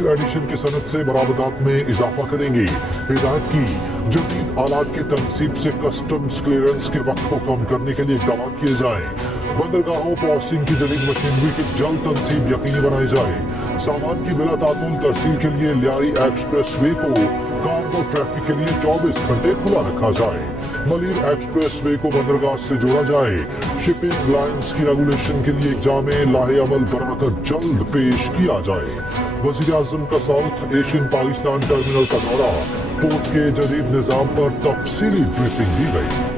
Value addition की सनत से बरामदात में इजाफा करेंगी। हिदायत की जदीद आलात की तनसीब से कस्टम्स क्लियरेंस के वक्त को कम करने के लिए इक़दाम किए जाएं। बंदरगाहों प्रोसेसिंग की जदीद मशीनरी की जल्द तनसीब यकीनी बनाई जाए। सामान की बिला तातुल तरसील के लिए लियारी एक्सप्रेस वे को कार्गो ट्रैफिक के लिए 24 घंटे खुला रखा जाए। मलिर एक्सप्रेस वे को बंदरगाह से जोड़ा जाए। शिपिंग लाइन्स की रेगुलेशन के लिए जामे लाहे अमल बनाकर जल्द पेश किया जाए। वज़ीर आज़म का साउथ एशियन पाकिस्तान टर्मिनल का दौरा, पोर्ट के जदीद निज़ाम पर तफसीली ब्रीफिंग दी गई।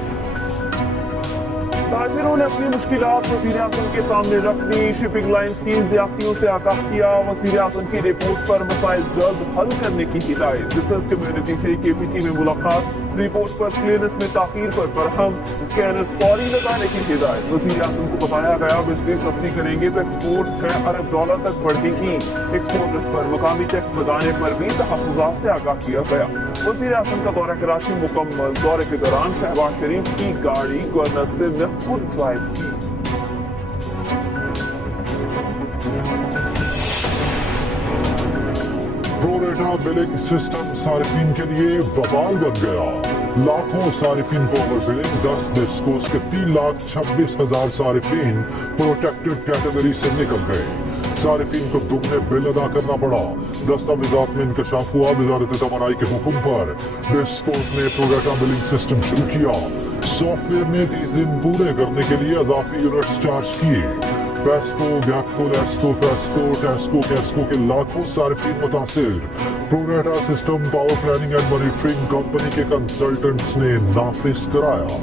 ताजिरों ने अपनी मुश्किलात वज़ीर आज़म के सामने रख दी। शिपिंग लाइन्स की ज़्यादतियों से आगाह किया। वज़ीर आज़म की रिपोर्ट पर मसाइल जल्द हल करने की हिदायत। बिजनेस कम्युनिटी से KPT में मुलाकात। रिपोर्ट पर क्लियरेंस में ताखीर पर बरहम। स्कैनर्स फौरी लगाने की हिदायत। वज़ीर आज़म को बताया गया बिजली सस्ती करेंगे तो एक्सपोर्ट $6 अरब तक बढ़ेगी। एक्सपोर्टर्स पर मकामी टैक्स लगाने पर भी तहफ़्फ़ुज़ात से आगाह किया गया। वज़ीर आज़म का दौरा कराची मुकम्मल। दौरे के दौरान शहबाज शरीफ की गाड़ी गवर्नर सिंध ने खुद ड्राइव की। प्रोरेटा बिलिंग सिस्टम सारिफिन के लिए वबाल बन गया। लाखों सारिफिन को ओवर बिलिंग। 10 डिस्कोस के 3,26,000 सारिफिन प्रोटेक्टेड कैटेगरी से निकल गए। सारिफिन को दुगने बिल अदा करना पड़ा। दस्तावेजात में इंकशाफ हुआ। वज़ारत तवानाई के हुक्म पर डिस्कोस ने प्रोरेटा बिलिंग सिस्टम शुरू किया। सॉफ्टवेयर ने 30 दिन पूरे करने के लिए अजाफी यूनिट्स चार्ज किए। पेस्को, गैक्को, लेस्को, फेस्को, टेस्को, कैस्को के लाखों सारिफिन मुतासिर। Pro rata system power planning and monitoring company के कंसल्टेंट्स ने नाफिज कराया।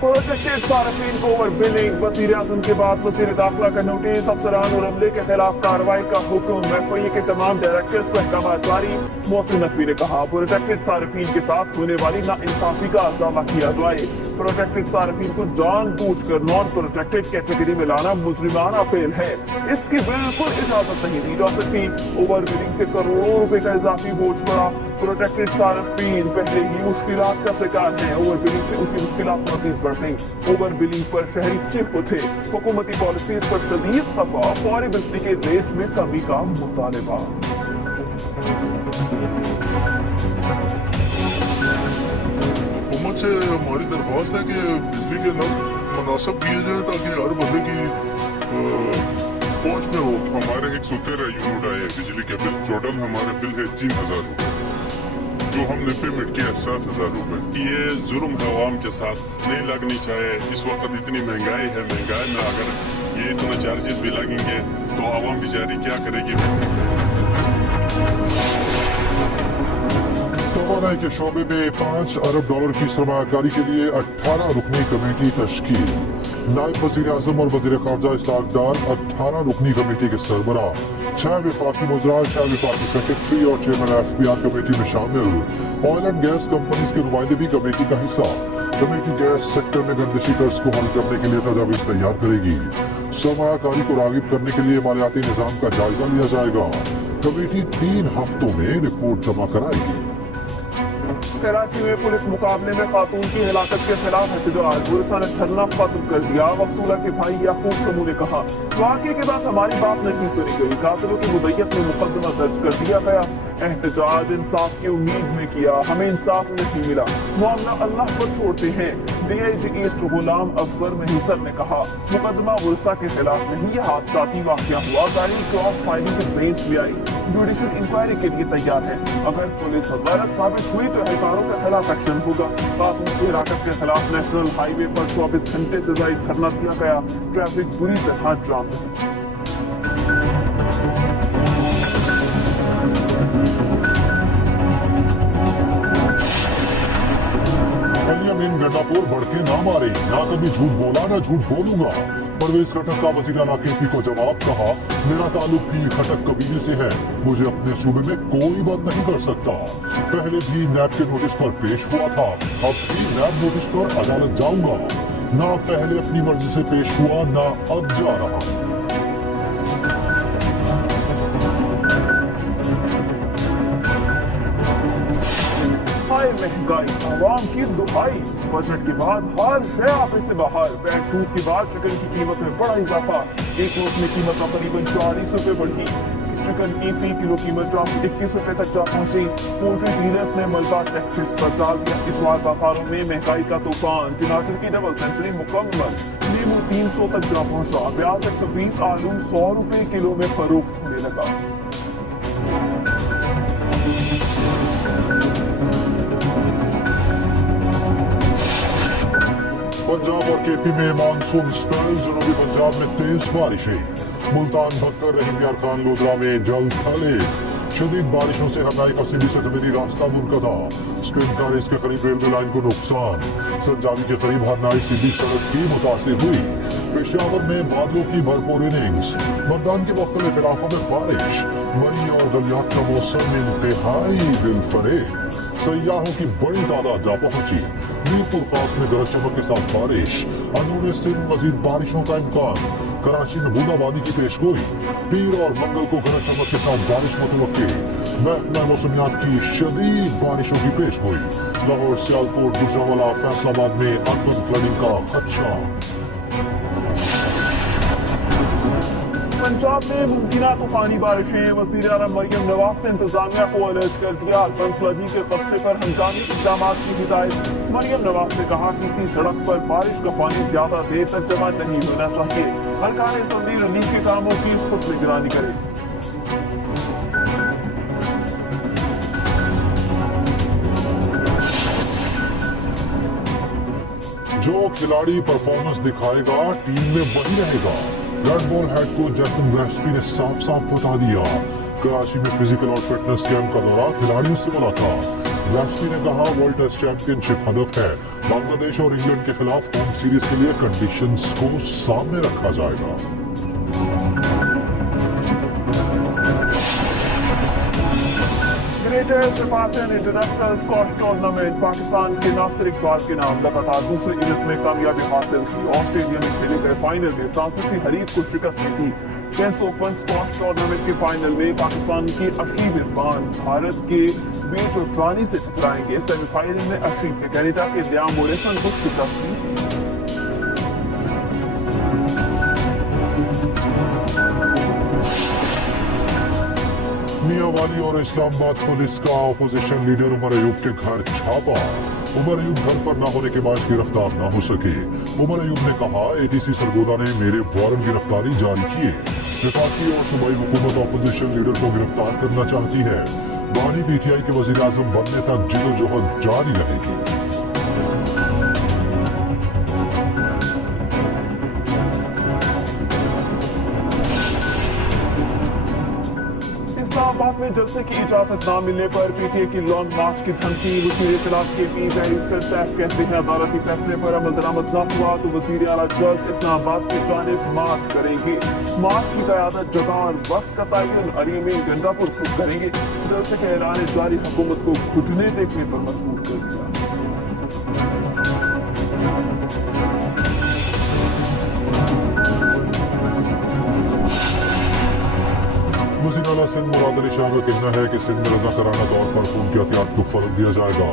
प्रोटेक्टेड सारिफिन को ओवर बिलिंग। वज़ीर आज़म के बाद वज़ीर दाखिला का नोटिस। अफसरान और अमले के खिलाफ कार्रवाई का हुक्म। FIA के तमाम डायरेक्टर्स को अहकाम जारी। मोहसिन नकवी ने कहा प्रोटेक्टेड सारिफिन के साथ होने वाली नाइंसाफी का दावा किया जाए। प्रोटेक्टेड सारिफिन को जानबूझकर नॉन प्रोटेक्टेड कैटेगरी में लाना मुजरिमाना फेल है। इसकी बिल्कुल इजाजत नहीं दी जा सकती। ओवर बिलिंग से करोड़ों रुपए का इजाफी बोझ पड़ा। प्रोटेक्टेड सारिफिन पहले ही मुश्किलात का शिकार हैं। ओवर बिलिंग से उनकी मुश्किलात मजीद बढ़ गई। ओवर बिलिंग पर शहरी चिप उठे। हुकूमती पॉलिसीज पर शदीद खफा। फौरी बिजली के रेट में कमी का मुतालबा। हुकूमत से हमारी दरख्वास्त है कि बिजली के नल मुनासिब किए जाए ताकि हर बंदे की पहुंच में हो। हमारे 113 यूनिट आए बिजली के बिल। टोटल हमारे बिल है 3,000 रुपये, जो हमने पेमेंट किया 7,000 रुपये। ये जुर्म है आवाम के साथ, नहीं लगनी चाहिए। इस वक्त इतनी महंगाई है, महंगाई में अगर ये इतना चार्जेस भी लगेंगे तो आवाम बेचारी क्या करेगी। तवानाई के शोबे में $5 अरब की सरमायाकारी के लिए 18 रुकनी कमेटी तश्कील। नायब वज़ीर आज़म और वज़ीर ख़ारजा इसहाक़ डार 18 रुकनी कमेटी के सरबराह। 6 वफाकी मुज़रा, 6 वफाकी सेक्रेटरी और चेयरमैन FPR कमेटी में शामिल। ऑयल एंड गैस कंपनीज के नुमाइंदे भी कमेटी का हिस्सा। कमेटी गैस सेक्टर में गर्दिशी कर्ज को हल करने के लिए तजावीज़ तैयार करेगी। सरमायाकारी को राग़िब करने के लिए मालियाती निज़ाम का जायजा लिया जाएगा। कमेटी 3 हफ्तों में रिपोर्ट जमा कराएगी। कराची में पुलिस मुकाबले में खातून की हिलाकत के खिलाफ एहतजाज। गुरसा ने धरना खत्म कर दिया। वक्तुल्ला के भाई याकूब समू ने कहा वाक़े के बाद हमारी बात नहीं सुनी गई। कातिलों की मुद्दत में मुकदमा दर्ज कर दिया गया। एहतजाज इंसाफ की उम्मीद में किया, हमें इंसाफ नहीं मिला। मामला अल्लाह पर छोड़ते हैं। DIG ईस्ट गुलाम अफसर महिसर ने कहा मुकदमा गुरसा के खिलाफ नहीं, यह हादसाती वाक़या हुआ। गाड़ी क्रॉस फायरिंग के बेंच में आई। जुडिशल इंक्वायरी के लिए तैयार है। अगर पुलिस गलत साबित हुई तो एहलकारों के खिलाफ एक्शन होगा। खातून की हिरासत के खिलाफ नेशनल हाईवे पर 24 घंटे से ज्यादा धरना दिया गया। ट्रैफिक बुरी तरह जाम है। गंडापुर भड़के ना मारे, ना कभी झूठ बोला ना झूठ बोलूंगा। परवेज खटक का वज़ीर आला KP को जवाब। कहा मेरा ताल्लुक भी खटक कबीले से है, मुझे अपने सूबे में कोई बात नहीं कर सकता। पहले भी नैब के नोटिस पर पेश हुआ था, अब भी नैब नोटिस पर अदालत जाऊंगा। ना पहले अपनी मर्जी से पेश हुआ, ना अब जा रहा। महंगाई, आवाम की दुहाई। बजट के बाद हर शय आपे से बाहर। बैग दूध के बाद चिकन की कीमत में बड़ा इजाफा, एक रोज में कीमत तकरीबन 40 रुपए बढ़ी। चिकन की फी किलो कीमत 21 रुपए तक जा पहुंची। पोल्ट्री डीलर्स ने मलबा टैक्सेस पर डाल दिया। इतवार बाजारों में महंगाई का तूफान, टमाटर की डबल सेंचुरी मुकम्मल। नींबू 300 तक जा पहुंचा। प्याज 120, आलू 100 रुपए किलो में फरोख्त होने लगा। पंजाब और केपी में मानसून स्पेल, जनूबी पंजाब में तेज बारिशें। मुल्तान भक्कर रहीम खान लोधरा में जल थले। शदीद बारिशों से हरनाई पसीबी से जमीनी रास्ता मुनक़ता। स्पिन कार इसके करीब रेलवे लाइन को नुकसान। संजावी के करीब हरनाई सीधी सड़क की मुतासिर हुई। पेशावर में बादलों की भरपूर इनिंग्स। मतदान के मुख्तलिफ इलाकों में बारिश। मरी और गलियात का मौसम इंतहाई दिलफरेब। सयाहों की बड़ी तादाद जा पहुंची। मीरपुर पास में गरज चमक के साथ बारिश। अंदरूनी सिंध मजीद बारिशों का इम्कान। कराची में बूंदाबांदी की पेशगोई। पीर और मंगल को गरज चमक के साथ बारिश मुतवक्की। महकमा मौसमियात की शदीद बारिशों की पेशगोई। लाहौर, सियालकोट, गुजरांवाला, फैसलाबाद में अर्बन फ्लडिंग का खदशा। पंजाब में मुमकिना तूफानी बारिशें। वज़ीर आज़म मरियम नवाज ने इंतजामिया को अलर्ट कर दिया। अर्बन फ्लडिंग के खदशे पर हंगामी इक़दाम की हिदायत। मरियम नवाज ने कहा, किसी सड़क पर बारिश का पानी ज्यादा देर तक जमा नहीं होना चाहिए। अरकान असम्बली रिलीफ के कामों की खुद निगरानी करे। जो खिलाड़ी परफॉर्मेंस दिखाएगा टीम में वही रहेगा। रेड बॉल हेड कोच जैसन रेस्पी ने साफ साफ बता दिया। कराची में फिजिकल और फिटनेस कैंप का दौरा, खिलाड़ियों से मुलाकात। रेस्पी ने कहा, वर्ल्ड टेस्ट चैंपियनशिप हदफ है। बांग्लादेश और इंग्लैंड के खिलाफ होम सीरीज के लिए कंडीशंस को सामने रखा जाएगा। ग्रेटर शिफातन इंटरनेशनल स्क्वाश टूर्नामेंट, पाकिस्तान के नासिर इकबाल के नाम लगातार दूसरे इनिंग में कामयाबी हासिल की। ऑस्ट्रेलिया में खेले गए फाइनल में फ्रांसीसी हरीफ को शिकस्त दी थी। कैंस ओपन स्क्वाश टूर्नामेंट के फाइनल में पाकिस्तान के अशीब इरफान भारत के बीच रानी से टकराएंगे। सेमीफाइनल में अशीब ने कनाडा के लियाम मोरिसन को शिकस्त दी थी। मियांवाली और इस्लामाबाद पुलिस का अपोजिशन लीडर उमर अयूब के घर छापा। उमर अयूब घर पर न होने के बाद गिरफ्तार न हो सके। उमर अयूब ने कहा, एटीसी सरगोदा ने मेरे वारंट गिरफ्तारी जारी किए। वफाकी और सूबाई हुकूमत अपोजिशन लीडर को गिरफ्तार करना चाहती है। बानी पीटीआई के वजीर आजम बनने तक जिदोजहद जारी रहेगी। इस्लामाबाद में जलसे की इजाजत न मिलने पर पीटीआई की लॉन्ग मार्च की धमकी। वज़ीर इत्तलात के पी बैरिस्टर सैफ कहते हैं, अदालती फैसले पर अमल दरामद न हुआ तो वज़ीर आला जल्द इस्लामाबाद की जानिब मार्च करेंगे। मार्च की क़यादत जगह और वक्त का तयन अरीमीन गंडापुर खुद करेंगे। जलसे का ऐलान जारी हुकूमत को घुटने टेकने पर मजबूर कर दिया। वज़ीर आला सिंध मुराद अली शाह का कहना है कि सिंध में रज़ाकाराना तौर पर खून की एहतियात को फरोग दिया जाएगा।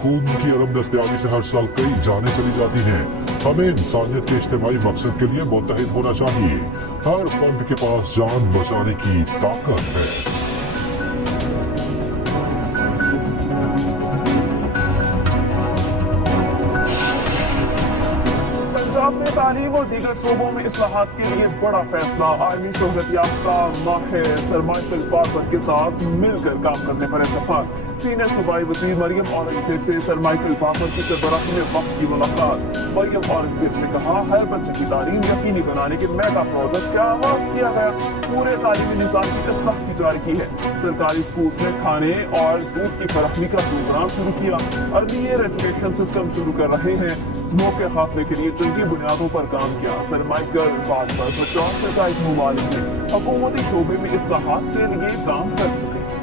खून की अदम दस्तयाबी से हर साल कई जानें चली जाती हैं। हमें इंसानियत के इज्तिमाई मकसद के लिए मुत्तहिद होना चाहिए। हर फर्द के पास जान बचाने की ताकत है। पंजाब में तालीम और दीगर शोबों में इस्लाहात के लिए बड़ा फैसला। आर्मी शोहरत याफ्ता माहिर सर माइकल बाबर के साथ मिलकर काम करने पर इत्तेफाक। सीनियर सूबाई वज़ीर मरियम औरंगज़ेब से सर माइकल बाबर की सरबराही में वक्त की मुलाकात। मरियम औरंगज़ेब ने कहा, हर बच्चे की तालीम यकीनी बनाने के मेगा प्रोजेक्ट का आगाज किया गया। पूरे तालीमी निज़ाम की इस्लाह की जा रही है। सरकारी स्कूल्स में खाने और दूध की फराहमी का प्रोग्राम शुरू किया। अर्ली ईयर एजुकेशन सिस्टम शुरू कर रहे हैं। स्मोक के खात्मे के लिए जंगी बुनियादों पर काम किया। सर माइकल बाबर 50 से ज्यादा ममालिक में हुकूमती शोबे में इस्लाहात के लिए काम कर चुके हैं।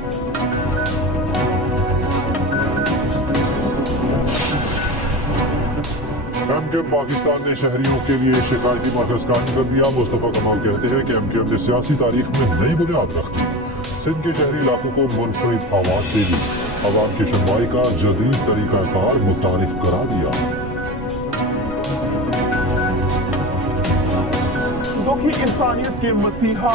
एमकेएम पाकिस्तान ने शहरियों के लिए शिकायती मरकज कायम कर दिया। मुस्तफा कमाल कहते हैं कि एमकेएम ने सियासी तारीख में नई बुनियाद रख दी। सिंध के शहरी इलाकों को मुनफरिद आवाज दे दी। अवाम की सुनवाई का जदीद तरीकाकार मुतारिफ करा दिया। इंसानियत के मसीहा